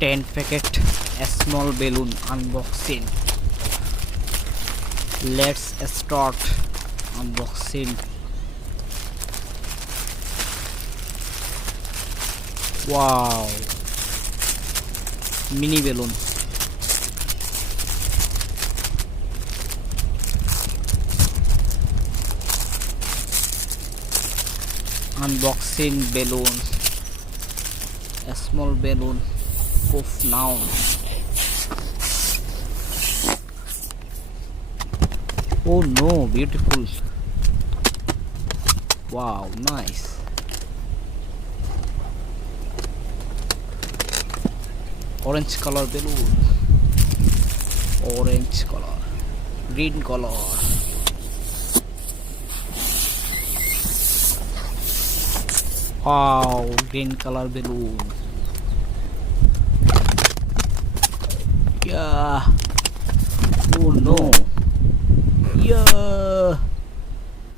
10 packet a small balloon unboxing. Let's start unboxing. Wow, mini balloon. Unboxing balloon, a small balloon. Poof now. Oh no, beautiful. Wow, nice. Orange color balloon. Orange color. Green color. Wow, green color balloon. Yeah. Oh no.